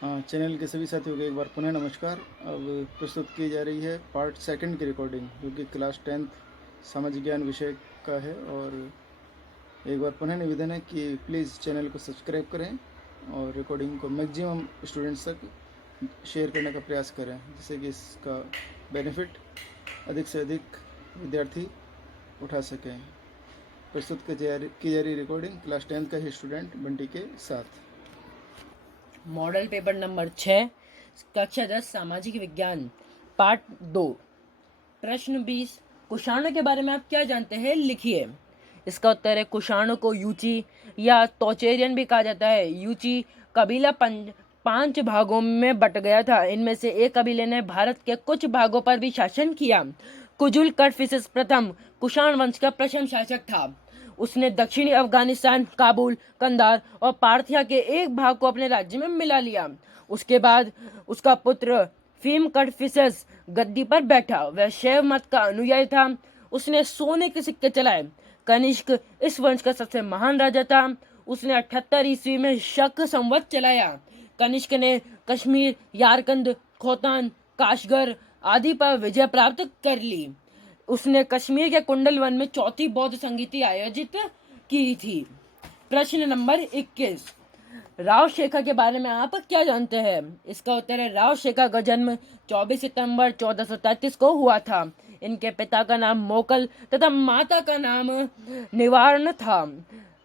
हाँ, चैनल के सभी साथियों को एक बार पुनः नमस्कार। अब प्रस्तुत की जा रही है पार्ट सेकंड की रिकॉर्डिंग, जो कि क्लास 10th सामाजिक ज्ञान विषय का है। और एक बार पुनः निवेदन है कि प्लीज़ चैनल को सब्सक्राइब करें और रिकॉर्डिंग को मैक्सिमम स्टूडेंट्स तक शेयर करने का प्रयास करें, जिससे कि इसका बेनिफिट अधिक से अधिक विद्यार्थी उठा सकें। प्रस्तुत की जा रही रिकॉर्डिंग क्लास 10th का ही स्टूडेंट बंटी के साथ। मॉडल पेपर नंबर 6, कक्षा 10 सामाजिक विज्ञान, पार्ट 2। प्रश्न 20, कुषाणु के बारे में आप क्या जानते हैं, लिखिए। इसका उत्तर है कुषाणु को यूची या तोचेरियन भी कहा जाता है। यूची कबीला 5 भागों में बट गया था। इनमें से एक कबीले ने भारत के कुछ भागों पर भी शासन किया। कुजुल कटफिसेस प्रथम कुषाण वंश का प्रथम शासक था। उसने दक्षिणी अफगानिस्तान, काबुल, कंधार और पार्थिया के एक भाग को अपने राज्य में मिला लिया। उसके बाद उसका पुत्र फीम कटफिसेस गद्दी पर बैठा। वह शैव मत का अनुयायी था। उसने सोने के सिक्के चलाए। कनिष्क इस वंश का सबसे महान राजा था। उसने 78 ईस्वी में शक संवत चलाया। कनिष्क ने कश्मीर, यारकंद, खोतान, काशगर आदि पर विजय प्राप्त कर ली। उसने कश्मीर के कुंडल वन में चौथी बौद्ध संगीति आयोजित की थी। प्रश्न नंबर 21, राव शेखा के बारे में आप क्या जानते हैं? इसका उत्तर है राव शेखा का जन्म 24 सितंबर 1433 को हुआ था। इनके पिता का नाम मोकल तथा माता का नाम निवारण था।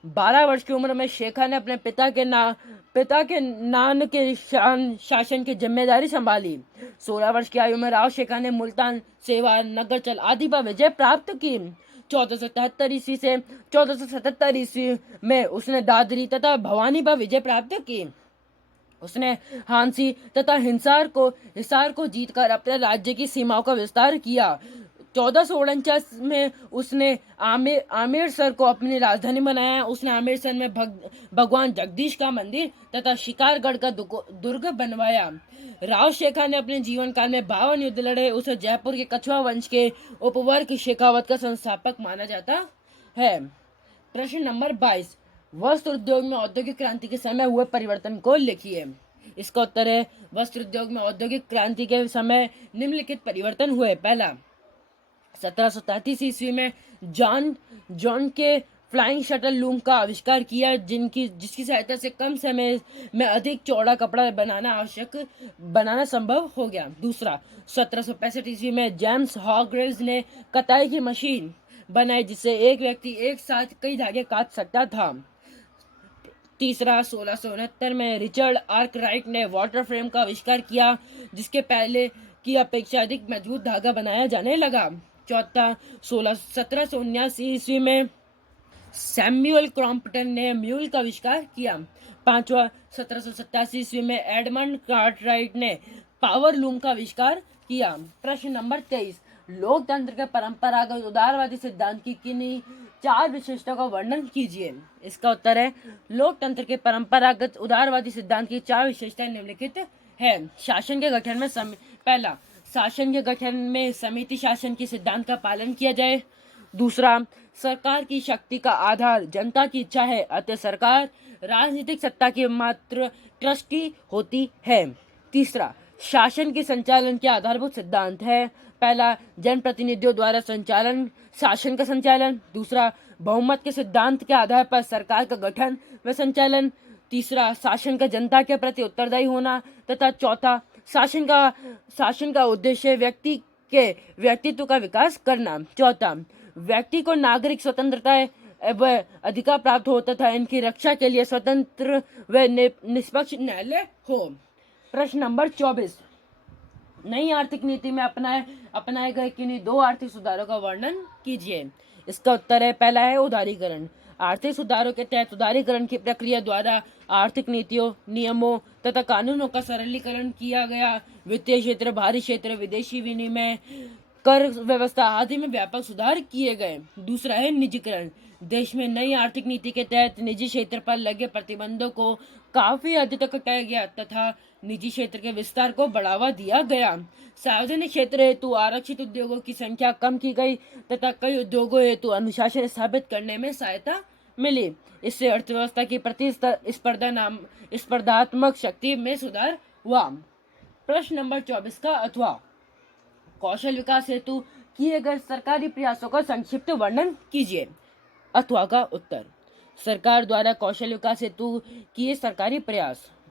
12 वर्ष की उम्र में शेखा ने अपने पिता के नान के शासन की जिम्मेदारी संभाली। 16 वर्ष की आयु में राव शेखा ने मुल्तान, सेवार, नगरचल आदि पर विजय प्राप्त की। 1473 ईस्वी से 1477 ईस्वी में उसने दादरी तथा भवानी पर विजय प्राप्त की। उसने हांसी तथा हिसार को जीतकर अपने राज्य की सीमाओं का विस्तार किया। 1449 में उसने आमेरसर को अपनी राजधानी बनाया। उसने आमेरसर में भगवान जगदीश का मंदिर तथा शिकारगढ़ का दुर्ग बनवाया। राव शेखा ने अपने जीवन काल में 52 युद्ध लड़े। उसे जयपुर के कछुआ वंश के उपवर्ग शेखावत का संस्थापक माना जाता है। प्रश्न नंबर 22, वस्त्र उद्योग में औद्योगिक क्रांति के समय हुए परिवर्तन को लिखिए। इसका उत्तर है वस्त्र उद्योग में औद्योगिक क्रांति के समय निम्नलिखित परिवर्तन हुए। पहला, 1733 ईस्वी में जॉन के फ्लाइंग शटल लूम का आविष्कार किया, जिसकी सहायता से कम समय में अधिक चौड़ा कपड़ा बनाना संभव हो गया। दूसरा, 1765 ईस्वी में जेम्स हॉगरेव्स ने कताई की मशीन बनाई, जिससे एक व्यक्ति एक साथ कई धागे काट सकता था। तीसरा, 1669 में रिचर्ड आर्कराइट ने वाटर फ्रेम का आविष्कार किया, जिसके पहले की अपेक्षा अधिक मजबूत धागा बनाया जाने लगा। चौथा, 1779 ईस्वी में सैमुअल क्रॉम्पटन ने म्यूल का आविष्कार किया। पांचवा, 1787 ईस्वी में एडमंड कार्टराइट ने पावर लूम का आविष्कार किया। प्रश्न नंबर 23, लोकतंत्र के परंपरागत उदारवादी सिद्धांत की किन्हीं 4 विशेषता का वर्णन कीजिए। इसका उत्तर है लोकतंत्र के परंपरागत उदारवादी सिद्धांत की 4 विशेषताएं निम्नलिखित है। शासन के गठन में पहला, शासन के गठन में समिति शासन के सिद्धांत का पालन किया जाए। दूसरा, सरकार की शक्ति का आधार जनता की इच्छा है, अतः सरकार राजनीतिक सत्ता की मात्र ट्रस्टी होती है। तीसरा, शासन के संचालन के आधारभूत सिद्धांत है। पहला, जनप्रतिनिधियों द्वारा शासन का संचालन। दूसरा, बहुमत के सिद्धांत के आधार पर सरकार का गठन व संचालन। तीसरा, शासन का जनता के प्रति उत्तरदायी होना। तथा चौथा, शासन का उद्देश्य व्यक्तित्व का विकास करना। चौथा, व्यक्ति को नागरिक स्वतंत्रता व अधिकार प्राप्त हो तथा इनकी रक्षा के लिए स्वतंत्र व निष्पक्ष न्यायालय हो। प्रश्न नंबर 24, नई आर्थिक नीति में अपनाए गए किन्हीं 2 आर्थिक सुधारों का वर्णन कीजिए। इसका उत्तर है पहला है उदारीकरण। आर्थिक सुधारों के तहत उदारीकरण की प्रक्रिया द्वारा आर्थिक नीतियों, नियमों तथा कानूनों का सरलीकरण किया गया। वित्तीय क्षेत्र, बाहरी क्षेत्र, विदेशी विनिमय, कर व्यवस्था आदि में व्यापक सुधार किए गए। दूसरा है निजीकरण। देश में नई आर्थिक नीति के तहत निजी क्षेत्र पर लगे प्रतिबंधों को काफी हद तक हटाया गया तथा निजी क्षेत्र के विस्तार को बढ़ावा दिया गया। सार्वजनिक क्षेत्र हेतु आरक्षित उद्योगों की संख्या कम की गई तथा कई उद्योगों हेतु अनुशासन स्थापित करने में सहायता मिली। इससे अर्थव्यवस्था की स्पर्धात्मक शक्ति में सुधार हुआ। प्रश्न नंबर 24 का अथवा कौशल विकास हेतु किए गए सरकारी प्रयासों का संक्षिप्त वर्णन कीजिए। अथवा का उत्तर, सरकार द्वारा कौशल विकास हेतु किए सरकारी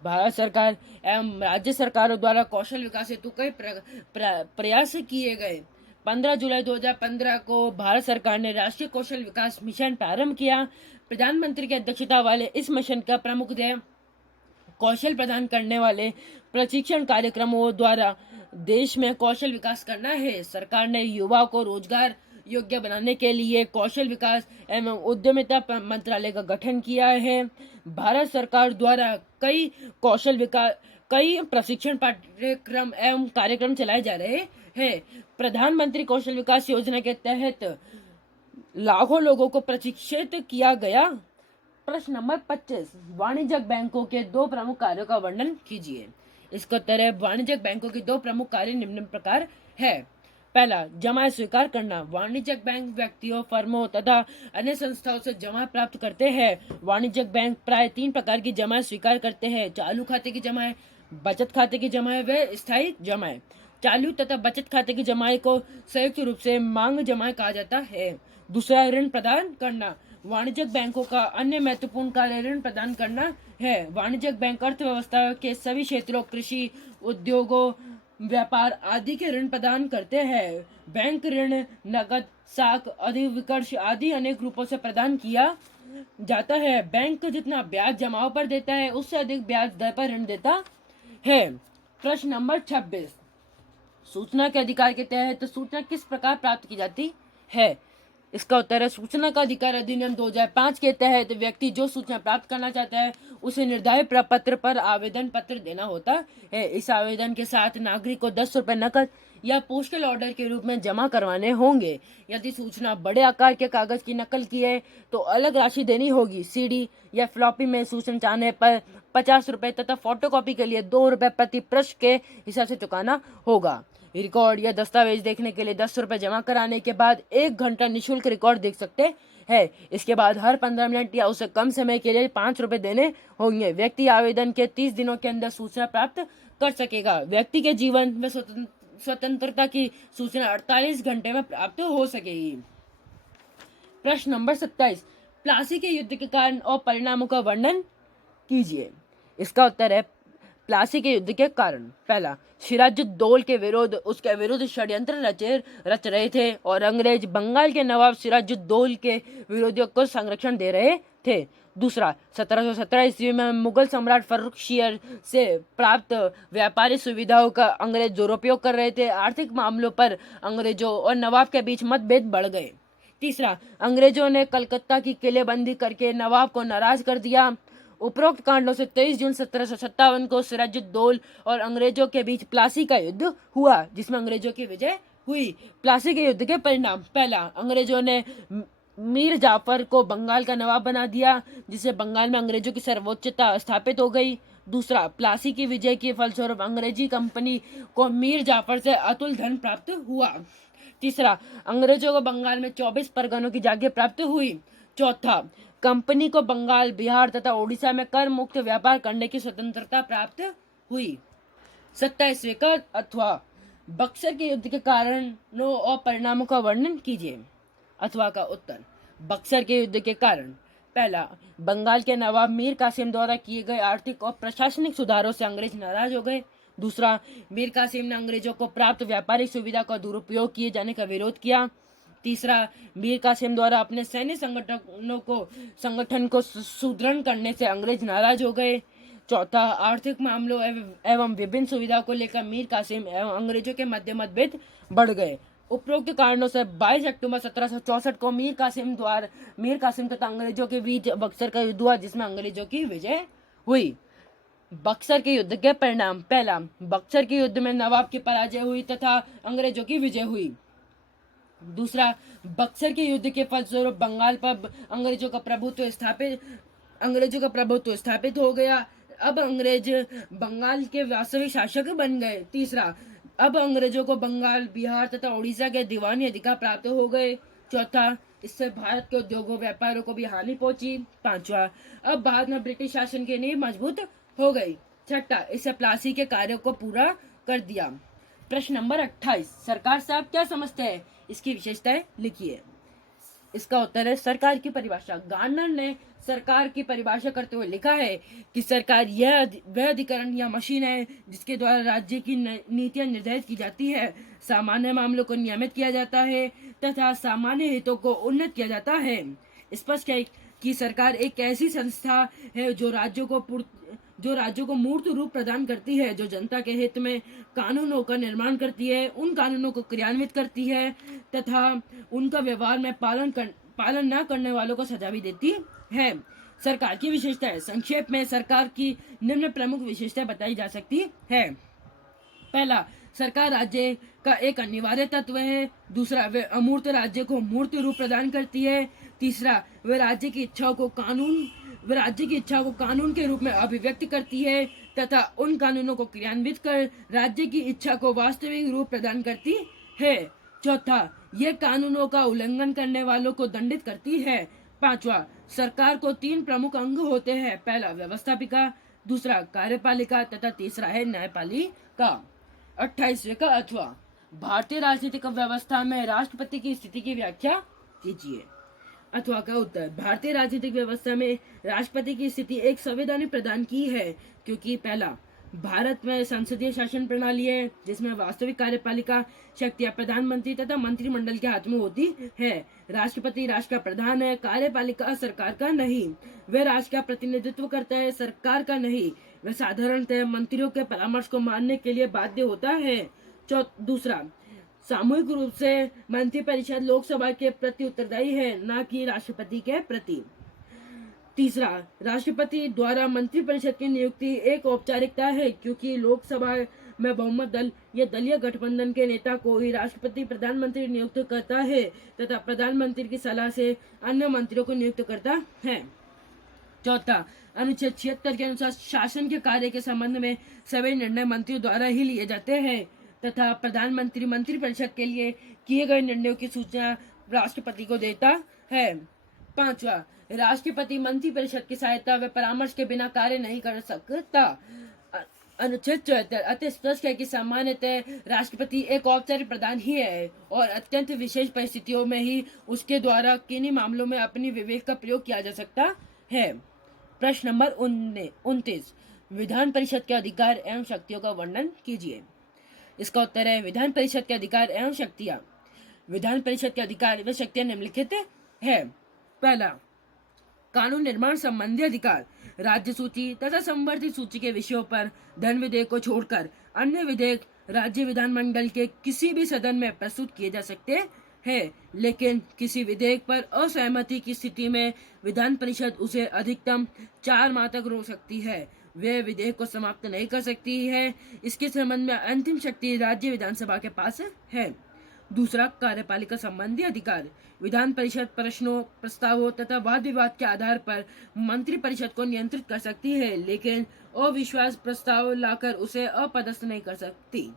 भारत सरकार एवं राज्य सरकारों द्वारा कौशल विकास हेतु कई प्रयास किए गए। 15 जुलाई 2015 को भारत सरकार ने राष्ट्रीय कौशल विकास मिशन प्रारंभ किया। प्रधानमंत्री की अध्यक्षता वाले इस मिशन का प्रमुख ध्येय कौशल प्रदान करने वाले प्रशिक्षण कार्यक्रमों द्वारा देश में कौशल विकास करना है। सरकार ने युवाओं को रोजगार योग्य बनाने के लिए कौशल विकास एवं उद्यमिता मंत्रालय का गठन किया है। भारत सरकार द्वारा कई प्रशिक्षण पाठ्यक्रम एवं कार्यक्रम चलाए जा रहे हैं। प्रधानमंत्री कौशल विकास योजना के तहत लाखों लोगों को प्रशिक्षित किया गया। प्रश्न नंबर 25, वाणिज्यिक बैंकों के 2 प्रमुख कार्यों का वर्णन कीजिए। इसका उत्तर है, वाणिज्यिक बैंकों के 2 प्रमुख कार्य निम्न प्रकार है। पहला, जमा स्वीकार करना। वाणिज्यिक बैंक व्यक्तियों, फर्मों तथा अन्य संस्थाओं से जमा प्राप्त करते हैं। वाणिज्यिक बैंक प्राय 3 प्रकार की जमा स्वीकार करते हैं: चालू खाते की जमाएं, बचत खाते की जमाएं व स्थायी जमाएं। चालू तथा बचत खाते की जमाएं को संयुक्त रूप से मांग जमाएं कहा जाता है। दूसरा, ऋण प्रदान करना। वाणिज्यिक बैंकों का अन्य महत्वपूर्ण कार्य ऋण प्रदान करना है। वाणिज्यिक बैंक अर्थव्यवस्था के सभी क्षेत्रों, कृषि, उद्योगों, व्यापार आदि के ऋण प्रदान करते हैं। बैंक ऋण नकद, साख, अधिविकर्ष आदि अनेक रूपों से प्रदान किया जाता है। बैंक जितना ब्याज जमाओं पर देता है, उससे अधिक ब्याज दर पर ऋण देता है। प्रश्न नंबर 26, सूचना के अधिकार के तहत सूचना किस प्रकार प्राप्त की जाती है। इसका उत्तर है, सूचना का अधिकार अधिनियम 2005 के तहत व्यक्ति जो सूचना प्राप्त करना चाहता है उसे निर्धारित प्रपत्र पर आवेदन पत्र देना होता है। इस आवेदन के साथ नागरिक को 10 रुपए नकद या पोस्टल ऑर्डर के रूप में जमा करवाने होंगे। यदि सूचना बड़े आकार के कागज की नकल की है तो अलग राशि देनी होगी। सीडी या फ्लॉपी में सूचना चाहने पर 50 रुपए तथा फोटोकॉपी के लिए 2 रुपए प्रति पृष्ठ के हिसाब से चुकाना होगा। रिकॉर्ड या दस्तावेज देखने के लिए 10 रुपए जमा कराने के बाद 1 घंटा निःशुल्क रिकॉर्ड देख सकते हैं। इसके बाद हर 15 मिनट या उससे कम समय के लिए 5 रुपए देने होंगे। व्यक्ति आवेदन के 30 दिनों के अंदर सूचना प्राप्त कर सकेगा। व्यक्ति के जीवन व स्वतंत्रता की सूचना 48 घंटे में प्राप्त हो सकेगी। प्रश्न नंबर 27, प्लासी के युद्ध के कारण और परिणामों का वर्णन कीजिए। इसका उत्तर है, प्लासी के युद्ध के कारण। पहला, सिराजुद्दौला के विरुद्ध उसके विरुद्ध षड्यंत्र रच रहे थे और अंग्रेज बंगाल के नवाब सिराजुद्दौला के विरोधियों को संरक्षण दे रहे थे। दूसरा, 1717 ईस्वी में मुगल सम्राट फर्रुखशियर से प्राप्त व्यापारी सुविधाओं का अंग्रेज दुरुपयोग कर रहे थे। आर्थिक मामलों पर अंग्रेजों और नवाब के बीच मतभेद बढ़ गए। तीसरा, अंग्रेजों ने कलकत्ता की किलेबंदी करके नवाब को नाराज कर दिया। उपरोक्त कांडों से 23 जून 1757 को सिराजुद्दौला और अंग्रेजों के बीच प्लासी का युद्ध हुआ, जिसमें अंग्रेजों की विजय हुई। प्लासी के युद्ध के परिणाम। पहला, अंग्रेजों ने मीर जाफर को बंगाल का नवाब बना दिया, जिससे बंगाल में अंग्रेजों की सर्वोच्चता स्थापित हो गई। दूसरा, प्लासी की विजय के फलस्वरूप अंग्रेजी कंपनी को मीर जाफर से अतुल धन प्राप्त हुआ। तीसरा, अंग्रेजों को बंगाल में 24 परगनों की जागीर प्राप्त हुई। चौथा, कंपनी को बंगाल, बिहार तथा उड़ीसा में कर मुक्त व्यापार करने की स्वतंत्रता प्राप्त हुई। 27वें का अथवा बक्सर के युद्ध के कारणों और परिणामों का वर्णन कीजिए। अथवा का उत्तर, बक्सर के युद्ध के कारण। पहला, बंगाल के नवाब मीर कासिम द्वारा किए गए आर्थिक और प्रशासनिक सुधारों से अंग्रेज नाराज हो गए। दूसरा, मीर कासिम ने अंग्रेजों को प्राप्त व्यापारिक सुविधा का दुरुपयोग किए जाने का विरोध किया। तीसरा, मीर कासिम द्वारा अपने सैन्य संगठन को सुदृढ़ करने से अंग्रेज नाराज हो गए। चौथा, आर्थिक मामलों एवं विभिन्न सुविधाओं को लेकर मीर कासिम एवं अंग्रेजों के मध्य मतभेद बढ़ गए। उपरोक्त कारणों से 22 अक्टूबर 1764 को मीर कासिम तथा अंग्रेजों के बीच बक्सर का युद्ध हुआ, जिसमें अंग्रेजों की विजय हुई। बक्सर के युद्ध के परिणाम। पहला, बक्सर के युद्ध में नवाब की पराजय हुई तथा अंग्रेजों की विजय हुई। दूसरा, बक्सर के युद्ध के फलस्वरूप बंगाल पर अंग्रेजों का प्रभुत्व स्थापित हो गया। अब अंग्रेज बंगाल के वास्तविक शासक बन गए। तीसरा, अब अंग्रेजों को बंगाल, बिहार तथा उड़ीसा के दीवानी अधिकार प्राप्त हो गए। चौथा, इससे भारत के उद्योगों व्यापारों को भी हानि पहुंची। पांचवा, अब भारत में ब्रिटिश शासन की नींव मजबूत हो गई। छठा, इससे प्लासी के कार्यों को पूरा कर दिया। प्रश्न नंबर 28, सरकार से आप क्या समझते हैं, इसकी विशेषताएं लिखिए। इसका उत्तर है सरकार की परिभाषा। गार्नर ने सरकार की परिभाषा करते हुए लिखा है कि सरकार वह अधिकरण या मशीन है जिसके द्वारा राज्य की नीतियां निर्धारित की जाती है, सामान्य मामलों को नियमित किया जाता है तथा सामान्य हितों को उन्नत किया जाता है। स्पष्ट है कि सरकार एक ऐसी संस्था है जो राज्यों को मूर्त रूप प्रदान करती है, जो जनता के हित में कानूनों का निर्माण करती है, उन कानूनों को क्रियान्वित करती है तथा उनका व्यवहार में पालन न करने वालों को सजा भी देती है। सरकार की विशेषताएं संक्षेप में सरकार की निम्न प्रमुख विशेषताएं बताई जा सकती है। पहला, सरकार राज्य का एक अनिवार्य तत्व है। दूसरा, वे अमूर्त राज्य को मूर्त रूप प्रदान करती है। तीसरा, वे राज्य की इच्छाओं को कानून के रूप में अभिव्यक्त करती है तथा उन कानूनों को क्रियान्वित कर राज्य की इच्छा को वास्तविक रूप प्रदान करती है। चौथा, ये कानूनों का उल्लंघन करने वालों को दंडित करती है। पांचवा, सरकार को 3 प्रमुख अंग होते हैं। पहला, व्यवस्थापिका, दूसरा कार्यपालिका तथा तीसरा है न्यायपालिका। 28वें का अथवा, भारतीय राजनीतिक व्यवस्था में राष्ट्रपति की स्थिति की व्याख्या कीजिए। अथवा का उत्तर, भारतीय राजनीतिक व्यवस्था में राष्ट्रपति की स्थिति एक संवैधानिक प्रदान की है, क्योंकि पहला, भारत में संसदीय शासन प्रणाली है जिसमें वास्तविक कार्यपालिका शक्तियां प्रधानमंत्री तथा मंत्रिमंडल के हाथ में होती है। राष्ट्रपति राष्ट्र का प्रधान है, कार्यपालिका सरकार का नहीं। वह राष्ट्र का प्रतिनिधित्व करता है, सरकार का नहीं। वह साधारणतः मंत्रियों के परामर्श को मानने के लिए बाध्य होता है। दूसरा, सामूहिक रूप से मंत्रिपरिषद लोकसभा के प्रति उत्तरदायी है, न कि राष्ट्रपति के प्रति। तीसरा, राष्ट्रपति द्वारा मंत्रिपरिषद की नियुक्ति एक औपचारिकता है, क्योंकि लोकसभा में बहुमत दल या दलीय गठबंधन के नेता को ही राष्ट्रपति प्रधानमंत्री नियुक्त करता है तथा प्रधानमंत्री की सलाह से अन्य मंत्रियों को नियुक्त करता है। चौथा, अनुच्छेद 76 के अनुसार शासन के कार्य के संबंध में सभी निर्णय मंत्रियों द्वारा ही लिए जाते हैं तथा प्रधानमंत्री मंत्रिपरिषद के लिए किए गए निर्णयों की सूचना राष्ट्रपति को देता है। पांचवा, राष्ट्रपति मंत्रिपरिषद की सहायता व परामर्श के बिना कार्य नहीं कर सकता। अनुच्छेद 74 अति स्पष्ट है कि सामान्यतः राष्ट्रपति एक औपचारिक प्रधान ही है और अत्यंत विशेष परिस्थितियों में ही उसके द्वारा किन्हीं मामलों में अपनी विवेक का प्रयोग किया जा सकता है। प्रश्न नंबर 29, विधान परिषद के अधिकार एवं शक्तियों का वर्णन कीजिए। इसका उत्तर है विधान परिषद के अधिकार एवं शक्तियां। विधान परिषद के अधिकार व शक्तियां निम्नलिखित है। पहला, कानून निर्माण संबंधी अधिकार। राज्य सूची तथा संवर्धित सूची के विषयों पर धन विधेयक को छोड़कर अन्य विधेयक राज्य विधानमंडल के किसी भी सदन में प्रस्तुत किए जा सकते हैं, लेकिन किसी विधेयक पर असहमति की स्थिति में विधान परिषद उसे अधिकतम 4 माह तक रोक सकती है। वे विधेयक को समाप्त नहीं कर सकती है। इसके संबंध में अंतिम शक्ति राज्य विधानसभा के पास है। दूसरा, कार्यपालिका संबंधी अधिकार। विधान परिषद प्रश्नों, प्रस्तावों तथा वाद विवाद के आधार पर मंत्रिपरिषद को नियंत्रित कर सकती है, लेकिन अविश्वास प्रस्ताव लाकर उसे अपदस्थ नहीं कर सकती।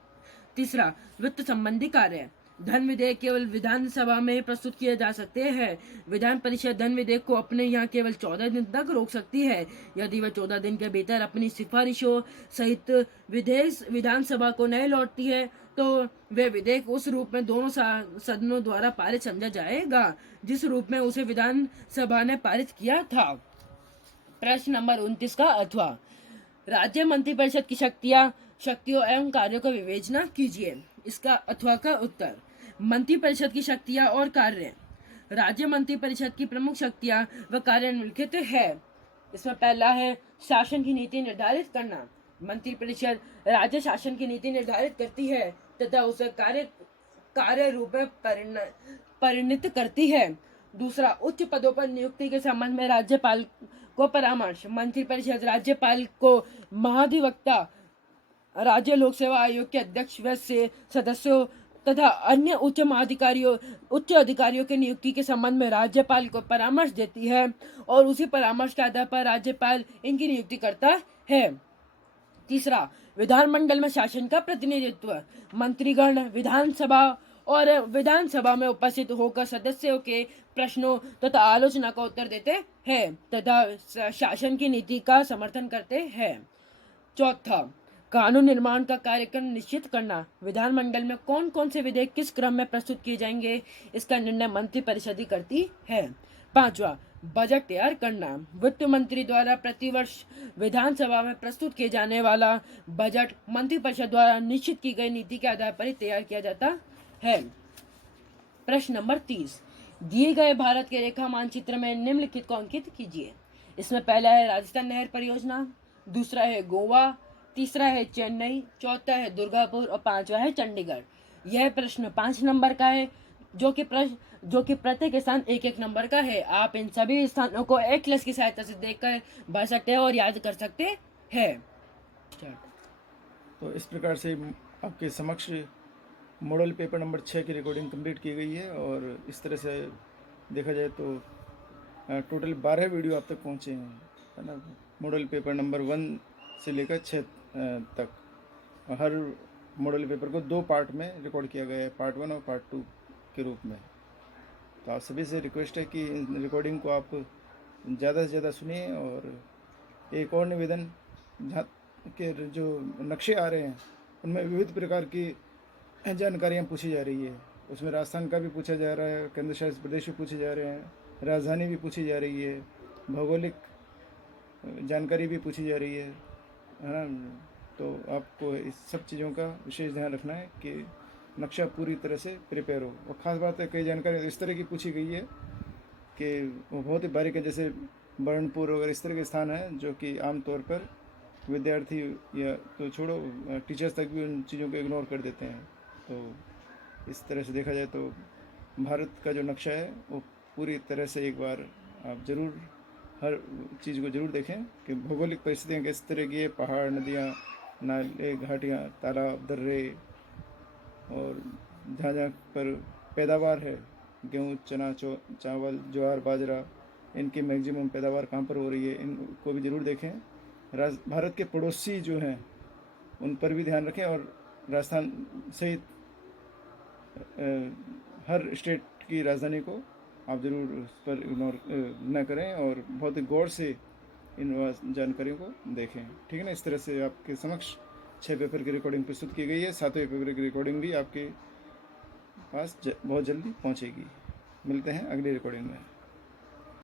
तीसरा, वित्त संबंधी कार्य। धन विधेयक केवल विधानसभा में प्रस्तुत किए जा सकते हैं। विधान परिषद धन विधेयक को अपने यहाँ केवल 14 दिन तक रोक सकती है। यदि वह 14 दिन के भीतर अपनी सिफारिशों सहित विधेयक विधानसभा को नहीं लौटती है तो वे विधेयक उस रूप में दोनों सदनों द्वारा पारित समझा जाएगा जिस रूप में उसे विधानसभा ने पारित किया था। प्रश्न नंबर 29 का अथवा, राज्य मंत्रिपरिषद की शक्तियों एवं कार्यों का विवेचना कीजिए। इसका अथवा का उत्तर, मंत्रिपरिषद की शक्तियां और कार्य। राज्य मंत्रिपरिषद की प्रमुख शक्तियां व कार्य निम्नलिखित है। इसमें पहला है शासन की नीति निर्धारित करना। मंत्रिपरिषद राज्य शासन की नीति निर्धारित करती है तथा उसे कार्य रूप में परिणित करती है। दूसरा, उच्च पदों पर नियुक्ति के संबंध में राज्यपाल को परामर्श। मंत्रिपरिषद राज्यपाल को महाधिवक्ता, राज्य लोक सेवा आयोग के अध्यक्ष व सदस्यों तथा अन्य उच्च अधिकारियों की नियुक्ति के संबंध में राज्यपाल को परामर्श देती है और उसी परामर्श के आधार पर राज्यपाल इनकी नियुक्ति करता है। तीसरा, विधानमंडल में शासन का प्रतिनिधित्व। मंत्रीगण विधानसभा और विधानसभा में उपस्थित होकर सदस्यों के प्रश्नों तथा आलोचना का उत्तर देते हैं तथा शासन की नीति का समर्थन करते हैं। चौथा, कानून निर्माण का कार्यक्रम निश्चित करना। विधानमंडल में कौन कौन से विधेयक किस क्रम में प्रस्तुत किए जाएंगे, इसका निर्णय मंत्रिपरिषद ही करती है। पांचवा, बजट तैयार करना। वित्त मंत्री द्वारा प्रतिवर्ष विधानसभा में प्रस्तुत किए जाने वाला बजट मंत्रिपरिषद द्वारा निश्चित की गई नीति के आधार पर ही तैयार किया जाता है। प्रश्न नंबर 30, दिए गए भारत के रेखा मानचित्र में निम्नलिखित को अंकित कीजिए। इसमें पहला है राजस्थान नहर परियोजना, दूसरा है गोवा, तीसरा है चेन्नई, चौथा है दुर्गापुर और पांचवा है चंडीगढ़। यह प्रश्न 5 नंबर का है, जो कि प्रत्येक स्थान 1-1 नंबर का है। आप इन सभी स्थानों को एटलस की सहायता से देखकर भर सकते हैं और याद कर सकते हैं। तो इस प्रकार से आपके समक्ष मॉडल पेपर नंबर 6 की रिकॉर्डिंग कंप्लीट की गई है और इस तरह से देखा जाए तो टोटल 12 वीडियो आप तक पहुँचे हैं, है ना। मॉडल पेपर नंबर 1 से लेकर 6 तक हर मॉडल पेपर को 2 पार्ट में रिकॉर्ड किया गया है, पार्ट 1 और पार्ट 2 के रूप में। तो आप सभी से रिक्वेस्ट है कि इन रिकॉर्डिंग को आप ज़्यादा से ज़्यादा सुनिए। और एक और निवेदन, जहाँ के जो नक्शे आ रहे हैं उनमें विविध प्रकार की जानकारियाँ पूछी जा रही है। उसमें राजस्थान का भी पूछा जा रहा है, केंद्र शासित प्रदेश भी पूछे जा रहे हैं, राजधानी भी पूछी जा रही है, भौगोलिक जानकारी भी पूछी जा रही है ना। तो आपको इस सब चीज़ों का विशेष ध्यान रखना है कि नक्शा पूरी तरह से प्रिपेयर हो। और ख़ास बात है, कई जानकारी इस तरह की पूछी गई है कि वो बहुत ही बारीक है, जैसे बर्नपुर वगैरह इस तरह के स्थान हैं जो कि आमतौर पर विद्यार्थी या तो छोड़ो टीचर्स तक भी उन चीज़ों को इग्नोर कर देते हैं। तो इस तरह से देखा जाए तो भारत का जो नक्शा है वो पूरी तरह से एक बार आप ज़रूर हर चीज़ को ज़रूर देखें कि भौगोलिक परिस्थितियाँ किस तरह की है, पहाड़, नदियाँ, नाले, घाटियाँ, तालाब, दर्रे, और जहाँ जहाँ पर पैदावार है, गेहूँ, चना, चावल, ज्वार, बाजरा, इनकी मैक्सिमम पैदावार कहाँ पर हो रही है, इनको भी ज़रूर देखें। भारत के पड़ोसी जो हैं उन पर भी ध्यान रखें और राजस्थान सहित हर स्टेट की राजधानी को आप ज़रूर उस पर इग्नोर न करें और बहुत ही गौर से इन जानकारियों को देखें, ठीक है ना। इस तरह से आपके समक्ष 6 पेपर की रिकॉर्डिंग प्रस्तुत की गई है। 7वें पेपर की रिकॉर्डिंग भी आपके पास बहुत जल्दी पहुंचेगी। मिलते हैं अगली रिकॉर्डिंग में।